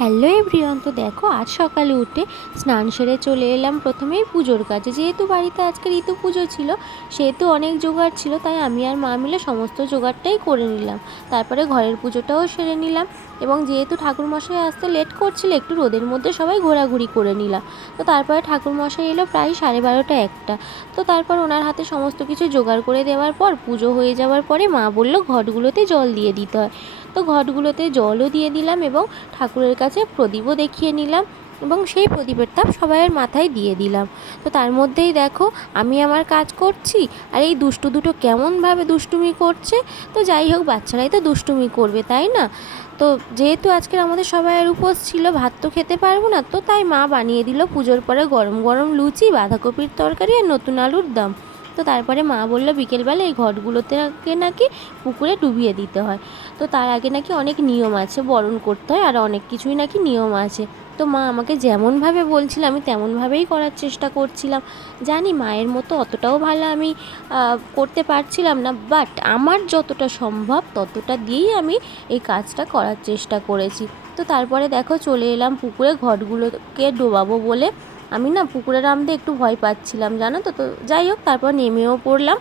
Hello everyone, তো দেখো আজ সকালে উঠে স্নান সেরে চলে এলাম প্রথমেই পুজোর কাজে। যেহেতু বাড়িতে আজকে ঋতু পুজো ছিল, সেহেতু অনেক জোগাড় ছিল, তাই আমি আর মা মিলে সমস্ত জোগাড়টাই করে নিলাম। তারপরে ঘরের পুজোটাও সেরে নিলাম, এবং যেহেতু ঠাকুরমশাই আসতে লেট করছিল, একটু রোদের মধ্যে সবাই ঘোরাঘুরি করে নিলাম। তো তারপরে ঠাকুরমশাই এলো প্রায় 12:30 একটা। তো তারপর ওনার হাতে সমস্ত কিছু জোগাড় করে দেওয়ার পর পুজো হয়ে যাওয়ার পরে মা বলল ঘটগুলোতে জল দিয়ে দিতে হয়। তো ঘটগুলোতে জলও দিয়ে দিলাম এবং ঠাকুরের কাছে প্রদীপও দেখিয়ে নিলাম, এবং সেই প্রদীপের তাপ সবাইয়ের মাথায় দিয়ে দিলাম। তো তার মধ্যেই দেখো আমি আমার কাজ করছি, আর এই দুষ্টু দুটো কেমনভাবে দুষ্টুমি করছে। তো যাই হোক, বাচ্চারাই তো দুষ্টুমি করবে, তাই না? তো যেহেতু আজকের আমাদের সবাইয়ের উপোস ছিল, ভাত তো খেতে পারবো না, তো তাই মা বানিয়ে দিল পুজোর পরে গরম গরম লুচি, বাঁধাকপির তরকারি আর নতুন আলুর দম। তো তারপরে মা বললো বিকেলবেলা এই ঘটগুলোতে নাকি পুকুরে ডুবিয়ে দিতে হয়। তো তার আগে নাকি অনেক নিয়ম আছে, বরণ করতে হয়, আর অনেক কিছুই নাকি নিয়ম আছে। তো মা আমাকে যেমনভাবে বলছিল আমি তেমনভাবেই করার চেষ্টা করছিলাম। জানি মায়ের মতো অতটাও ভালো আমি করতে পারছিলাম না, বাট আমার যতটা সম্ভব ততটা দিয়েই আমি এই কাজটা করার চেষ্টা করেছি। তো তারপরে দেখো চলে এলাম পুকুরে ঘটগুলোকে ডোবাবো বলে। আমি না পুকুরে নামতে একটু ভয় পাচ্ছিলাম, জানো তো। তো যাই হোক, তারপর নেমেও পড়লাম।